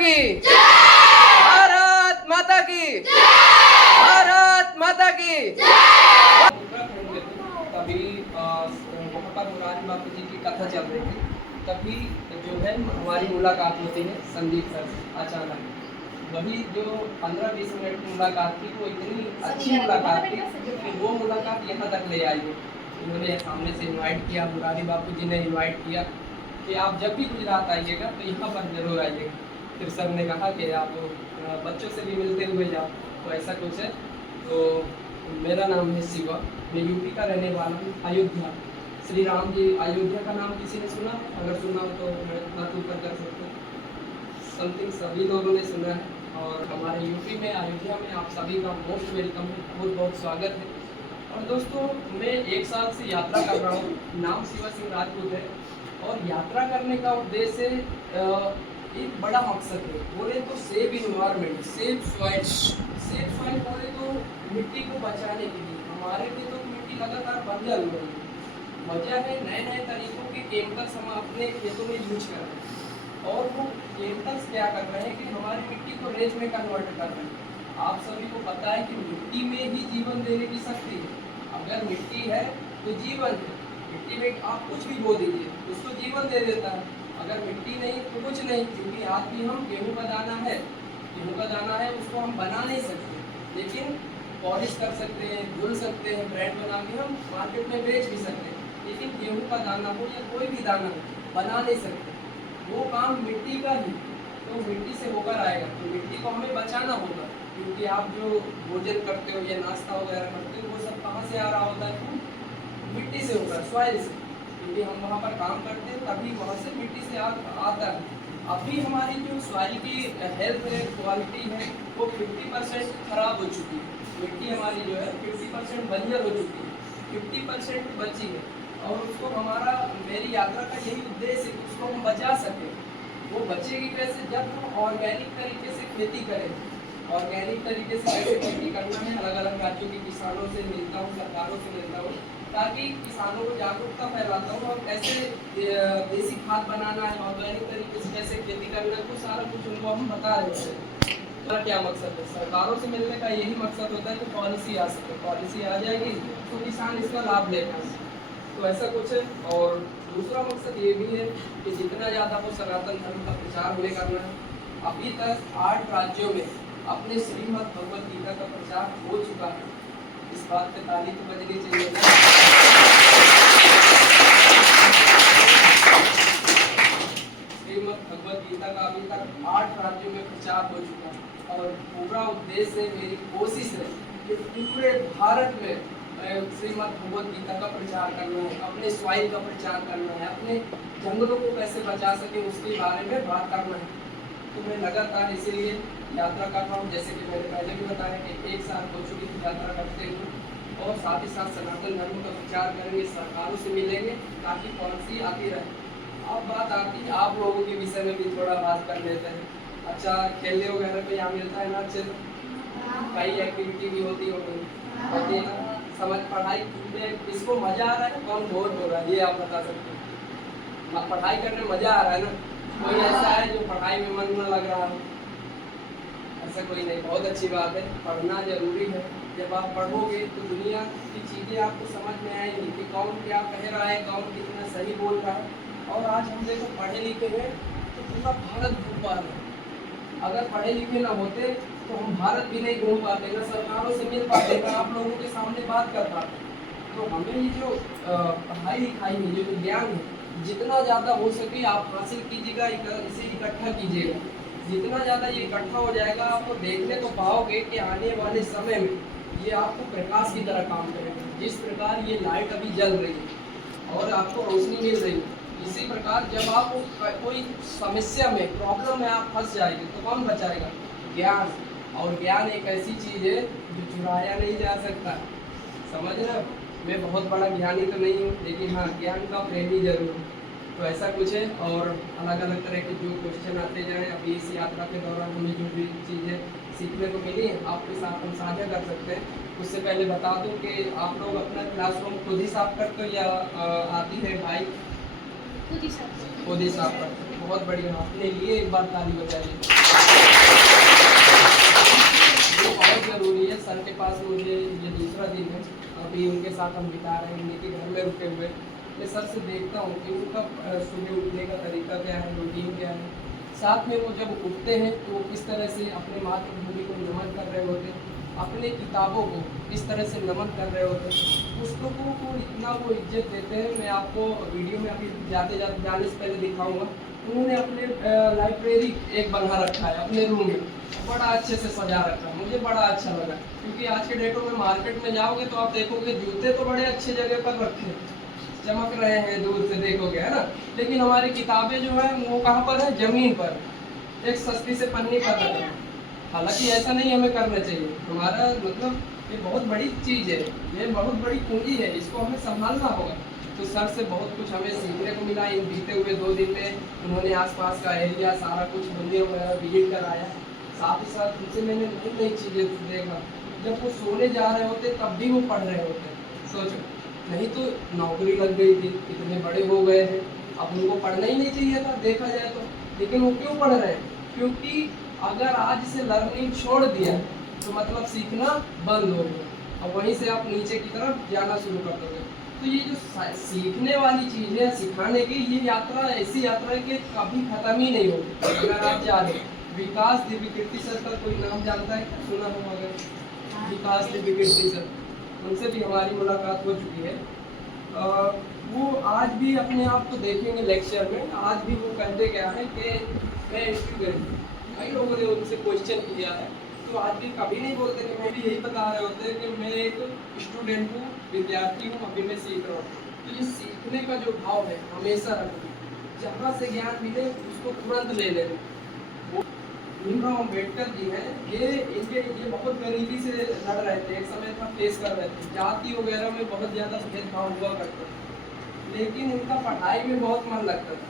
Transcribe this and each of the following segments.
की, भारत माता की, भारत माता की। तभी वहाँ पर मुरारी बापू जी की कथा चल रही थी, तभी जो है हमारी मुलाकात होती है संदीप सर से अचानक। वही जो 15-20 मिनट की मुलाकात थी वो इतनी अच्छी मुलाकात थी कि वो मुलाकात यहाँ तक ले आई है। उन्होंने सामने से इनवाइट किया, मुरारी बापू जी ने इनवाइट किया कि आप जब भी गुजरात आइएगा तो यहाँ पर जरूर आइएगा। फिर सर ने कहा कि आप बच्चों से भी मिलते हुए जाओ, तो ऐसा कुछ है। तो मेरा नाम है शिवा, मैं यूपी का रहने वाला हूँ, अयोध्या। श्री राम जी, अयोध्या का नाम किसी ने सुना? अगर सुना हो तो मैं हाथ ऊपर कर सकता हूँ। समथिंग सभी लोगों ने सुना है। और हमारे यूपी में अयोध्या में आप सभी का मोस्ट वेलकम है, बहुत बहुत स्वागत है। और दोस्तों, मैं 1 साल से यात्रा कर रहा हूँ, नाम शिवा सिंह राजपूत है। और यात्रा करने का उद्देश्य एक बड़ा मकसद है, बोले तो सेव इन्वायरमेंट, सेव सॉइल बोले तो मिट्टी को बचाने के लिए। हमारे लिए तो मिट्टी लगातार बंजर हो रही है। वजह है नए नए तरीकों के केमिकल्स हम अपने खेतों में यूज कर रहे हैं, और वो केमिकल्स क्या कर रहे हैं कि हमारी मिट्टी को रेत में कन्वर्ट कर रहे हैं। आप सभी को पता है कि मिट्टी में ही जीवन देने की शक्ति है। अगर मिट्टी है तो जीवन है। मिट्टी में आप कुछ भी बो दीजिए, उसको जीवन दे देता है। अगर मिट्टी नहीं तो कुछ नहीं। क्योंकि आज भी हम गेहूं का दाना है, उसको हम बना नहीं सकते, लेकिन पॉलिश कर सकते हैं, धुल सकते हैं, ब्रेड बना के हम मार्केट में बेच भी सकते हैं। लेकिन गेहूं का दाना हो या कोई भी दाना हो, बना नहीं सकते। वो काम मिट्टी का ही, तो मिट्टी से होकर आएगा। तो मिट्टी को हमें बचाना होगा, क्योंकि आप जो भोजन करते हो या नाश्ता वगैरह करते हो, वो सब कहाँ से आ रहा होता है? मिट्टी से होगा, सॉइल से। क्योंकि हम वहाँ पर काम करते हैं, तभी वहाँ से मिट्टी से आता है। अभी हमारी जो सॉइल की हेल्थ है, क्वालिटी है, वो 50% खराब हो चुकी है। मिट्टी हमारी जो है 50% बंजर हो चुकी है, 50% बची है। और उसको मेरी यात्रा का यही उद्देश्य है कि उसको हम बचा सकें। वो बचेगी कैसे? जब हम ऑर्गेनिक तरीके से खेती करें। ऑर्गेनिक तरीके से कैसे खेती करना है, अलग अलग राज्यों के किसानों से मिलता हूँ, सरकारों से मिलता हूँ, ताकि किसानों को जागरूकता फैलाता हूँ। और कैसे देसी खाद बनाना है, ऑर्गेनिक तरीके से कैसे खेती करना है, तो सारा कुछ उनको हम बता रहे हैं। तो क्या मकसद है? सरकारों से मिलने का यही मकसद होता है कि पॉलिसी आ सके। पॉलिसी आ जाएगी तो किसान इसका लाभ ले पाए, तो ऐसा कुछ है। और दूसरा मकसद ये भी है कि जितना ज़्यादा वो सनातन धर्म का प्रचार हमें करना है। अभी तक 8 राज्यों में अपने श्रीमद् भगवत गीता का प्रचार हो चुका है। इस बात पे ताली तो बजनी चाहिए ना। श्रीमद् भगवत गीता का अभी तक 8 राज्यों में प्रचार हो चुका है। और पूरा उद्देश्य, मेरी कोशिश है कि पूरे भारत में श्रीमद् भगवत गीता का प्रचार करना है, अपने सॉइल का प्रचार करना है, अपने जंगलों को कैसे बचा सके उसके बारे में बात करना है। तो मैं लगातार इसीलिए यात्रा कर रहा हूँ। जैसे कि मैंने पहले भी बताया कि 1 साल हो चुकी थी यात्रा करते हुए। और साथ ही साथ सनातन धर्म का प्रचार करेंगे, सरकारों से मिलेंगे, ताकि पॉलिसी आती रहे। अब बात आती है आप लोगों के विषय में भी थोड़ा बात कर लेते हैं। अच्छा, खेलने वगैरह को यहाँ मिलता है ना? अच्छे कई एक्टिविटी भी होती है ना? समझ पढ़ाई में किसको मजा आ रहा है, कौन बोर हो रहा है, ये आप बता सकते हैं? पढ़ाई करने में मजा आ रहा है ना? कोई ऐसा है जो पढ़ाई में मन न लग रहा हो? ऐसा कोई नहीं, बहुत अच्छी बात है। पढ़ना जरूरी है। जब आप पढ़ोगे तो दुनिया की चीज़ें आपको समझ में आएंगी कि कौन क्या कह रहा है, कौन कितना सही बोल रहा है। और आज हम देखो पढ़े लिखे हैं तो पूरा भारत घूम पा रहे हैं। अगर पढ़े लिखे ना होते तो हम भारत भी नहीं घूम पाते, ना सरकारों से मिल पाते, ना आप लोगों के सामने बात कर पाते। तो हमें ये जो पढ़ाई लिखाई में जो ज्ञान है, जितना ज़्यादा हो सके आप हासिल कीजिएगा, इसे इकट्ठा कीजिएगा। जितना ज़्यादा ये इकट्ठा हो जाएगा, आपको देखने को पाओगे कि आने वाले समय में ये आपको प्रकाश की तरह काम करेगा। जिस प्रकार ये लाइट अभी जल रही है और आपको रोशनी मिल रही है, इसी प्रकार जब आप कोई समस्या में, प्रॉब्लम में आप फंस जाएंगे तो कौन बचाएगा? ज्ञान। और ज्ञान एक ऐसी चीज़ है जो चुराया नहीं जा सकता। समझ रहे हो? मैं बहुत बड़ा ज्ञानी तो नहीं हूँ, लेकिन हाँ, ज्ञान का प्रेमी जरूर हूँ। तो ऐसा कुछ है। और अलग अलग तरह के जो क्वेश्चन आते जाएँ, अभी इस यात्रा के दौरान हमें जो भी चीज़ें सीखने को मिली आपके साथ हम साझा कर सकते हैं। उससे पहले बता दूं कि आप लोग अपना क्लासरूम खुद ही साफ करते हो या आती है भाई? खुद ही साफ करते हो। बहुत बढ़िया, अपने लिए एक बार ताली बजाइए। ये बहुत ज़रूरी है। सर के पास मुझे ये दूसरा दिन है, अभी उनके साथ हम बिता रहे हैं, उनके घर में रुके हुए। मैं सर से देखता हूँ कि उनका सुबह उठने का तरीका क्या है, रूटीन क्या है। साथ में वो जब उठते हैं तो वो किस तरह से अपने मातृभूमि को नमन कर रहे होते हैं, अपने किताबों को किस तरह से नमन कर रहे होते हैं, पुस्तकों को इतना वो इज्जत देते हैं। मैं आपको वीडियो में अभी जाने से पहले दिखाऊंगा। उन्होंने अपने लाइब्रेरी एक बना रखा है अपने रूम में, बड़ा अच्छे से सजा रखा है, मुझे बड़ा अच्छा लगा। क्योंकि आज के डेटों में मार्केट में जाओगे तो आप देखोगे जूते तो बड़े अच्छे जगह पर रखे हैं, चमक रहे हैं, दूर से देखोगे, है ना। लेकिन हमारी किताबें जो है वो कहाँ पर है, जमीन पर, एक सस्ती से पन्नी पर रखा है। हालांकि ऐसा नहीं हमें करना चाहिए। हमारा मतलब ये बहुत बड़ी चीज़ है, ये बहुत बड़ी पूंजी है, इसको हमें संभालना होगा। तो सर से बहुत कुछ हमें सीखने को मिला। इन बीते हुए 2 दिन में उन्होंने आसपास का एरिया सारा कुछ मंदिर वगैरह विजिट कराया। साथ ही साथ उनसे मैंने नई नई चीज़ें देखा। जब वो सोने जा रहे होते तब भी वो पढ़ रहे होते, सोचो। नहीं तो नौकरी लग गई थी, इतने बड़े हो गए हैं, अब उनको पढ़ना ही नहीं चाहिए था देखा जाए तो। लेकिन वो क्यों पढ़ रहे हैं? क्योंकि अगर आज से लर्निंग छोड़ दिया तो मतलब सीखना बंद हो गया, और वहीं से आप नीचे की तरफ जाना शुरू कर दोगे। तो ये जो सीखने वाली चीज़ है, सिखाने की, ये यात्रा ऐसी यात्रा है कि कभी ख़त्म ही नहीं होगी। अगर आप जा रहे विकास दिव्य कीर्ति सर का कोई नाम जानता है, सुना हो अगर? विकास दिव्य कीर्ति सर, उनसे भी हमारी मुलाकात हो चुकी है। वो आज भी अपने आप को देखेंगे लेक्चर में, आज भी वो कहते क्या है कि मैं स्टूडेंट हूँ। कई लोगों ने उनसे क्वेश्चन किया है तो आज भी कभी नहीं बोलते कि मैं भी यही बता रहे होते हैं कि मैं एक स्टूडेंट हूँ, विद्यार्थी हूँ, अभी मैं सीख रहा हूँ। तो ये सीखने का जो भाव है हमेशा रखना, जहाँ से ज्ञान मिले उसको तुरंत ले लेना। भीमराव अम्बेडकर जी हैं, ये बहुत गरीबी से लड़ रहे थे, एक समय था फेस कर रहे थे, जाति वगैरह में बहुत ज़्यादा भेदभाव हुआ करता था, लेकिन उनका पढ़ाई में बहुत मन लगता था।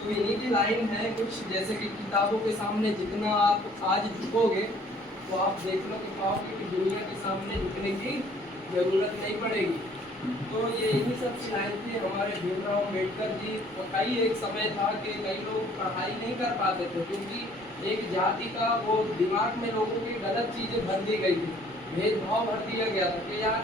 तो इन्हीं की लाइन है कुछ, जैसे कि किताबों के सामने जितना आप आज झुकोगे तो आप देख लो कि पाओगे कि दुनिया के सामने झुकने की जरूरत नहीं पड़ेगी। तो ये इन्हीं सब की लाइन थी हमारे भीमराव अम्बेडकर जी। कई एक समय था कि कई लोग पढ़ाई नहीं कर पाते थे, क्योंकि एक जाति का वो दिमाग में लोगों की गलत चीज़ें भर दी गई थी, भेदभाव भर दिया गया था कि यार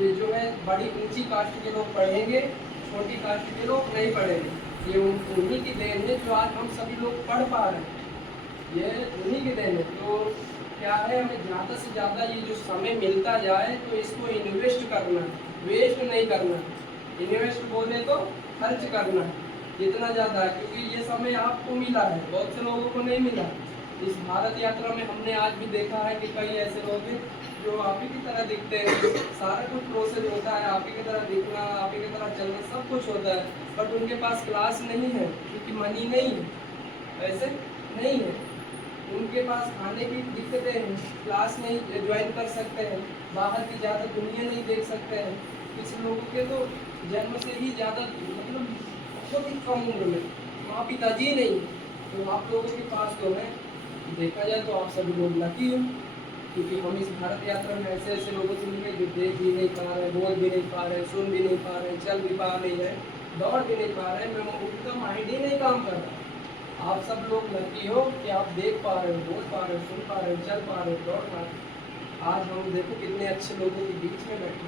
ये जो है बड़ी ऊंची कास्ट के लोग पढ़ेंगे, छोटी कास्ट के लोग नहीं पढ़ेंगे। ये उन्हीं की देन है जो आज हम सभी लोग पढ़ पा रहे हैं, ये उन्हीं की देन है। तो क्या है, हमें ज़्यादा से ज़्यादा ये जो समय मिलता जाए तो इसको इन्वेस्ट करना है, वेस्ट नहीं करना है। इन्वेस्ट बोले तो खर्च करना है जितना ज़्यादा है, क्योंकि ये समय आपको मिला है, बहुत से लोगों को नहीं मिला। इस भारत यात्रा में हमने आज भी देखा है कि कई ऐसे लोग हैं जो आप ही की तरह दिखते हैं, सारा कुछ प्रोसेस होता है, आप ही की तरह दिखना, आप ही की तरह चलना, सब कुछ होता है, बट उनके पास क्लास नहीं है क्योंकि मनी नहीं है, ऐसे नहीं है। उनके पास खाने की दिक्कतें हैं, क्लास नहीं ज्वाइन कर सकते हैं, बाहर की ज़्यादा दुनिया नहीं देख सकते हैं। कुछ लोगों के तो जन्म से ही ज़्यादा मतलब बहुत ही कम उम्र में माँ पिताजी नहीं, तो आप लोगों के पास तो है। देखा जाए तो आप सभी लोग लकी हो, क्योंकि हम इस भारत यात्रा में ऐसे ऐसे लोगों से मिले जो देख भी नहीं पा रहे, बोल भी नहीं पा रहे, सुन भी नहीं पा रहे, चल भी पा नहीं रहे, दौड़ भी नहीं पा रहे, मैं उनका माइंड ही नहीं काम कर रहा। आप सब लोग लकी हो कि आप देख पा रहे हो, बोल पा रहे हो, सुन पा रहे हो, चल पा रहे हो, दौड़ पा रहे हो। आज हम देखो कितने अच्छे लोगों के बीच में बैठे,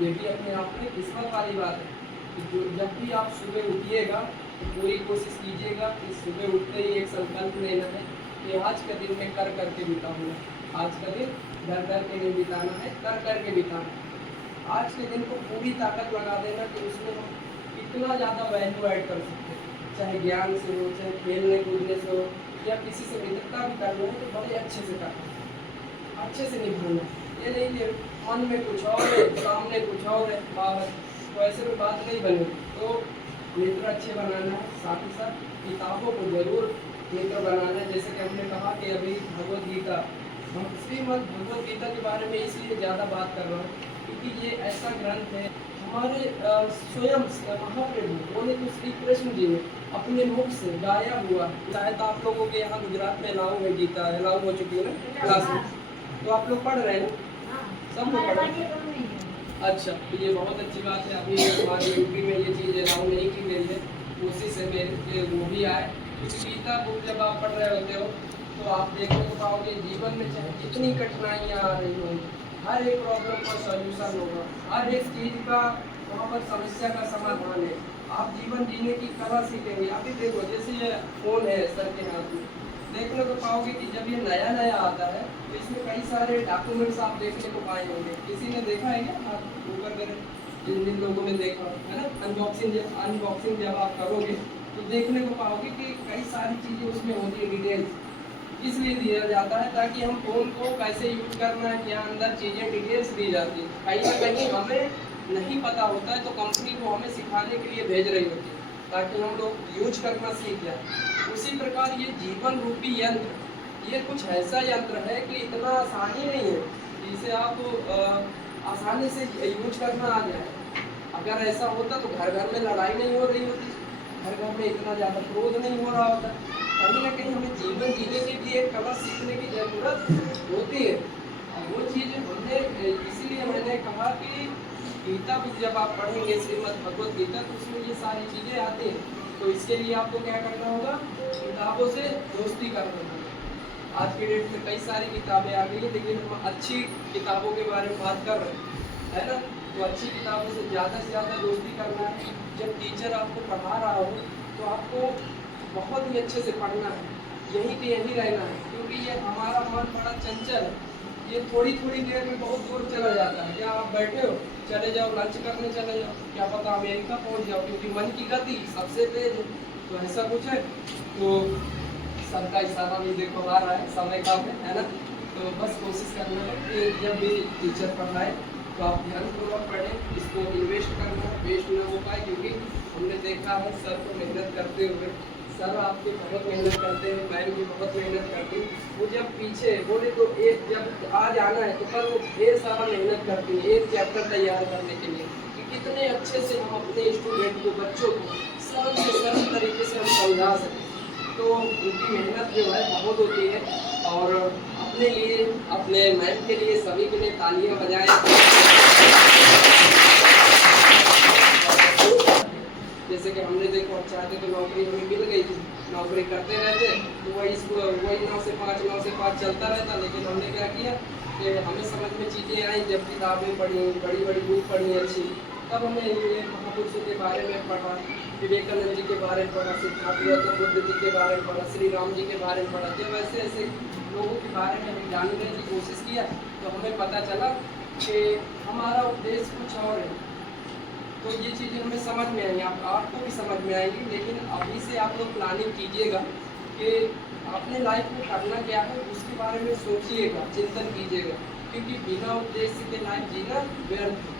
ये भी अपने आप में किस्मत वाली बात है। जो जब भी आप सुबह उठिएगा तो पूरी कोशिश कीजिएगा कि सुबह उठते ही एक संकल्प लेना है कि आज का दिन मैं कर करके बिताऊंगा। आज का दिन डर डर के नहीं बिताना है, कर कर के बिताना है। आज के दिन को पूरी ताकत लगा देना कि उसमें हम कितना ज़्यादा वैल्यू ऐड कर सकते हैं, चाहे ज्ञान से हो, चाहे खेलने कूदने से हो, या किसी से मित्रता भी करना है तो बड़े अच्छे से करना है, अच्छे से निभाना है। ये नहीं कि मन में कुछ और है, सामने कुछ और है, बाहर तो ऐसे में बात नहीं बनेगी। तो मित्र अच्छे बनाना है, साथ ही साथ किताबों को जरूर मित्र बनाना है। जैसे कि हमने कहा कि अभी भगवद गीता, हम श्रीमद् भगवद गीता के बारे में इसलिए ज़्यादा बात कर रहा हूँ क्योंकि ये ऐसा ग्रंथ है हमारे स्वयं महाप्रभु बोले तो श्री कृष्ण जी ने अपने मुख से गाया हुआ। शायद आप लोगों के यहाँ गुजरात में अलाउ है, गीता अलाउ हो चुकी है ना क्लास में, तो आप लोग पढ़ रहे हैं ना, सब लोग पढ़ रहे हैं। अच्छा, तो ये बहुत अच्छी बात है। अभी हमारे यूपी में ये चीज़ अलाउ नहीं की गई है, कोशिश है मेरी कि वो भी आए। गीता बुक जब आप पढ़ रहे होते हो तो आप देखने को पाओगे जीवन में चाहे कितनी कठिनाइयाँ आ रही होंगी, हर एक प्रॉब्लम का सॉल्यूशन होगा, हर एक चीज़ का वहाँ पर समस्या का समाधान है। आप जीवन जीने की कला सीखेंगे। अभी देखो जैसे ये फ़ोन है सर के हाथ में, देखने को पाओगे कि जब ये नया नया आता है तो इसमें कई सारे डॉक्यूमेंट्स आप देखने को पाए होंगे। किसी ने देखा है क्या? आप ऊपर करें, जिन लोगों ने देखा है ना, अनबॉक्सिंग जब आप करोगे तो देखने को पाओगे कि कई सारी चीज़ें उसमें होती है, डिटेल्स इसलिए दिया जाता है ताकि हम फ़ोन को कैसे यूज करना है, क्या अंदर चीज़ें डिटेल्स दी जाती है। कहीं ना कहीं हमें नहीं पता होता है तो कंपनी को हमें सिखाने के लिए भेज रही होती है ताकि हम लोग यूज करना सीख जाए। उसी प्रकार ये जीवन रूपी यंत्र, ये कुछ ऐसा यंत्र है कि इतना आसानी नहीं है कि इसे आप आसानी से यूज करना आ जाए। अगर ऐसा होता तो घर घर में लड़ाई नहीं हो रही होती, घर घर में इतना ज़्यादा क्रोध नहीं हो रहा होता। कहीं ना कहीं हमें जीवन जीने के लिए एक कला सीखने की जरूरत होती है। और वो चीज़ हमने, इसीलिए मैंने कहा कि गीता बुक जब आप पढ़ेंगे, श्रीमद् भगवत गीता, तो उसमें ये सारी चीज़ें आती हैं। तो इसके लिए आपको क्या करना होगा? किताबों से दोस्ती करना होगा। आज की डेट में कई सारी किताबें आ गई हैं, लेकिन हम अच्छी किताबों के बारे में बात कर रहे हैं, है ना। तो अच्छी किताबों से ज़्यादा दोस्ती करना है। जब टीचर आपको पढ़ा रहा हो तो आपको बहुत ही अच्छे से पढ़ना है, यहीं पे यहीं रहना है, क्योंकि ये हमारा मन बड़ा चंचल है। ये थोड़ी थोड़ी देर में बहुत दूर चला जाता है। या आप बैठे हो, चले जाओ लंच करने चले जाओ, क्या पता अमेरिका पहुंच जाओ, क्योंकि मन की गति सबसे तेज है। तो ऐसा कुछ है। तो सबका इशारा भी देखो आ रहा है, समय का है ना। तो बस कोशिश करना है कि जब भी टीचर पढ़ाए तो आप ध्यानपूर्वक पढ़ें, इसको इन्वेस्ट करना, वेस्ट ना हो पाए। क्योंकि हमने देखा है सर को मेहनत करते हुए, सर आपके बहुत मेहनत करते हैं, मैम भी बहुत मेहनत करती है। वो जब पीछे बोले तो एक जब आज आना है तो कल वो ढेर सारा मेहनत करती है एक चैप्टर तैयार करने के लिए, कि कितने अच्छे से हम अपने स्टूडेंट को, बच्चों को सरल से सरल तरीके से हम समझा सकें। तो उनकी मेहनत जो है बहुत होती है। और अपने लिए, अपने मैम के लिए, सभी के लिए तालियां बजाएं। जैसे कि हमने देखो चाहते तो नौकरी हमें मिल गई थी, नौकरी करते रहते तो वही 9 से 5 चलता रहता। लेकिन हमने क्या किया कि हमें समझ में चीज़ें आई, जब किताबें पढ़ी, बड़ी बड़ी बुक पढ़ी अच्छी, तब हमने ये महापुरुषों के बारे में पढ़ा, विवेकानंद जी के बारे में पढ़ा, सिद्धार्थ गौतम बुद्ध जी के बारे में पढ़ा, श्री राम जी के बारे में पढ़ा। जब ऐसे ऐसे लोगों के बारे में हम जानने की कोशिश किया तो हमें पता चला कि हमारा उद्देश्य कुछ और है। तो ये चीज़ें हमें समझ में आई, आपको भी समझ में आएंगी। लेकिन अभी से आप लोग प्लानिंग कीजिएगा कि अपने लाइफ में करना क्या है, उसके बारे में सोचिएगा, चिंतन कीजिएगा। क्योंकि बिना उद्देश्य के लाइफ जीना व्यर्थ है।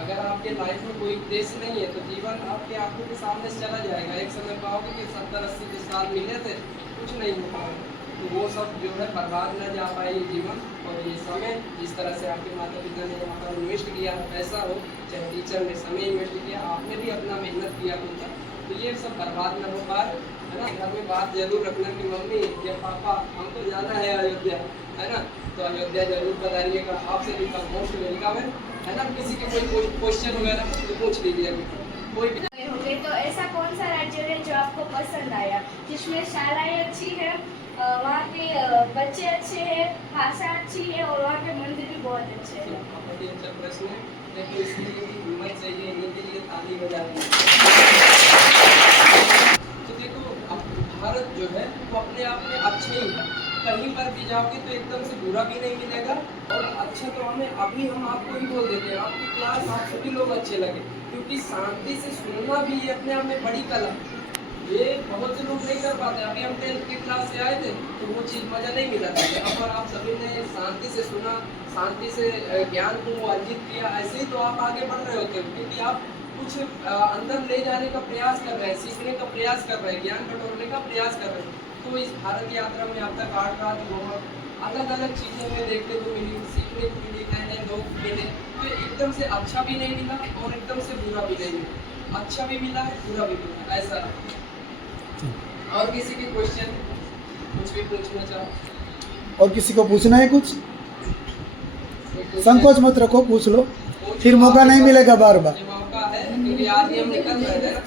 अगर आपके लाइफ में कोई उद्देश्य नहीं है तो जीवन आपके आंखों के सामने से चला जाएगा। एक समय पाओगे कि 70-80 के साल मिले थे, कुछ नहीं हो पाएगा। तो वो सब जो है बर्बाद न जा पाए ये जीवन। और ये समय जिस तरह से आपके माता पिता ने यहाँ पर इन्वेस्ट किया, पैसा हो, चाहे टीचर ने समय इन्वेस्ट किया, आपने भी अपना मेहनत किया होता, तो ये सब बर्बाद न हो पाए, है ना। घर में बात जरूर रखना कि मम्मी या पापा हमको जाना है अयोध्या, है ना। तो अयोध्या जरूर बताइएगा। आपसे भी मोस्ट वेलकम है ना। किसी के कोई क्वेश्चन वगैरह तो पूछ लीजिए कोई भी। तो ऐसा कौन सा राज्य है जो आपको पसंद आया, जिसमें शालाएं अच्छी है, वहाँ के बच्चे अच्छे हैं, भाषा अच्छी है और वहाँ के मंदिर भी बहुत अच्छे हैं? अच्छा प्रश्न है, देखो इसके लिए भी हिम्मत चाहिए, इनके लिए ताली बजानी। तो देखो भारत जो है वो अपने आप में अच्छे ही है। कहीं पर भी जाओगे तो एकदम से बुरा भी नहीं मिलेगा। और अच्छा तो हमें अभी हम आपको ही बोल देते हैं, आपकी क्लास आप सभी लोग अच्छे लगे, क्योंकि शांति से सुनना भी ये अपने आप में बड़ी कला। ये बहुत से लोग नहीं कर पाते। अभी हम 10th की क्लास से आए थे तो वो चीज़ मज़ा नहीं मिला था। यहाँ पर आप सभी ने शांति से सुना, शांति से ज्ञान को अर्जित किया, ऐसे ही तो आप आगे बढ़ रहे होते हो। क्योंकि आप कुछ अंदर ले जाने का प्रयास कर रहे हैं, सीखने का प्रयास कर रहे हैं, ज्ञान बटोरने का प्रयास कर रहे हैं। तो इस भारत यात्रा में अब तक 8 रात बहुत अलग अलग चीज़ें हमें देखने को मिली, सीखने को मिली, नए नए लोग मिले। तो एकदम से अच्छा भी नहीं मिला और एकदम से बुरा भी नहीं मिला। अच्छा भी मिला है, बुरा भी मिला, ऐसा। और किसी के क्वेश्चन कुछ भी पूछना चाहो? और किसी को पूछना है कुछ? संकोच मत रखो, पूछ लो, फिर मौका नहीं मिलेगा बार बार। मौका है क्योंकि आज ही हम निकल रहे हैं ना।